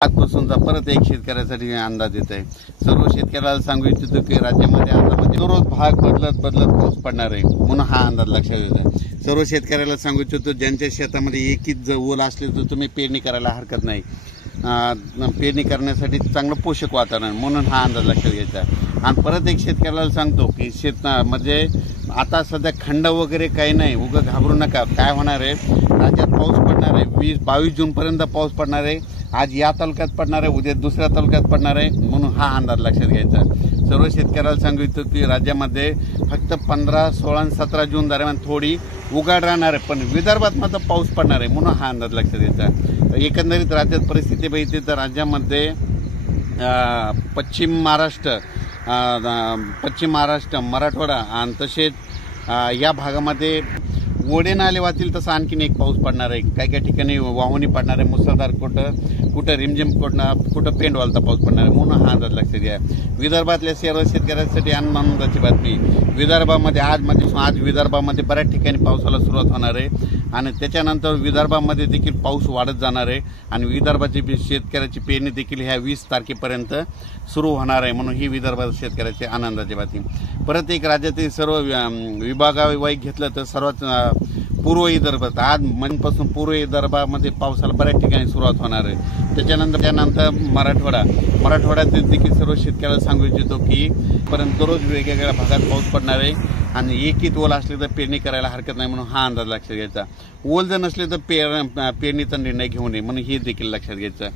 आजपासूनचा परत एक शेतकऱ्यासाठी अंदाज येत आहे। सर्व शेतकऱ्याला सांगू इच्छितो की राज्यामध्ये आता दररोज भाग बदलत पाऊस पडणार आहे म्हणून हा अंदाज लक्षात येत आहे। सर्व शेतकऱ्याला सांगू इच्छितो ज्यांच्या शेतामध्ये एकच ओल असले तर तुम्ही पेरणी करायला हरकत नाही। पेरणी करण्यासाठी चांगलं पोषक वातावरण म्हणून हा अंदाज लक्षात घ्यायचा आहे। आणि परत एक शेतकऱ्याला सांगतो की म्हणजे आता सध्या खंड वगैरे काही नाही, उगा घाबरू नका। काय होणार आहे, राज्यात पाऊस पडणार आहे 22 जूनपर्यंत पाऊस पडणार आहे। आज या तालुक्यात पडणार आहे, उद्या दुसऱ्या तालुक्यात पडणार आहे म्हणून हा अंदाज लक्षात घ्यायचा। सर्व शेतकऱ्याला सांगितलं की राज्यामध्ये फक्त 15, 16 आणि 17 जून दरम्यान थोडी उघाड राहणार आहे, पण विदर्भात मात्र पाऊस पडणार आहे म्हणून हा अंदाज लक्षात घ्यायचा। एकंदरीत राज्यात परिस्थिती बघितली तर राज्यामध्ये पश्चिम महाराष्ट्र, मराठवाडा आणि तसेच या भागामध्ये ओढे नाले वाचतील तसं आणखीन एक पाऊस पडणार आहे। काही ठिकाणी वाहुणी पडणार आहे, मुसळधार, कुठं रिमझिम, कुठं पेंडवालचा पाऊस पडणार आहे म्हणून हा अंदाज लक्षात घ्या। विदर्भातल्या सर्व शेतकऱ्यांसाठी आनंदाची बातमी, विदर्भामध्ये आज विदर्भामध्ये बऱ्याच ठिकाणी पावसाला सुरुवात होणार आहे आणि त्याच्यानंतर विदर्भामध्ये देखील पाऊस वाढत जाणार आहे आणि विदर्भाची शेतकऱ्याची पेरणी देखील ह्या 20 तारखेपर्यंत सुरू होणार आहे म्हणून ही विदर्भात शेतकऱ्याची आनंदाची बातमी। परत एक राज्यातील सर्व विभागावाईज घेतलं तर सर्वात पूर्व विदर्भात आज मनपासून पूर्व विदर्भामध्ये पावसाला बऱ्याच ठिकाणी सुरुवात होणार आहे। त्याच्यानंतर मराठवाड्यात देखील सर्व शेतकऱ्याला सांगू इच्छितो की परंतु दररोज वेगवेगळ्या भागात पाऊस पडणार आहे आणि एकच ओल असले तर पेरणी करायला हरकत नाही म्हणून हा अंदाज लक्षात घ्यायचा। ओल जर नसले तर पेरणीचा निर्णय घेऊ नये म्हणून हे देखील लक्षात घ्यायचं।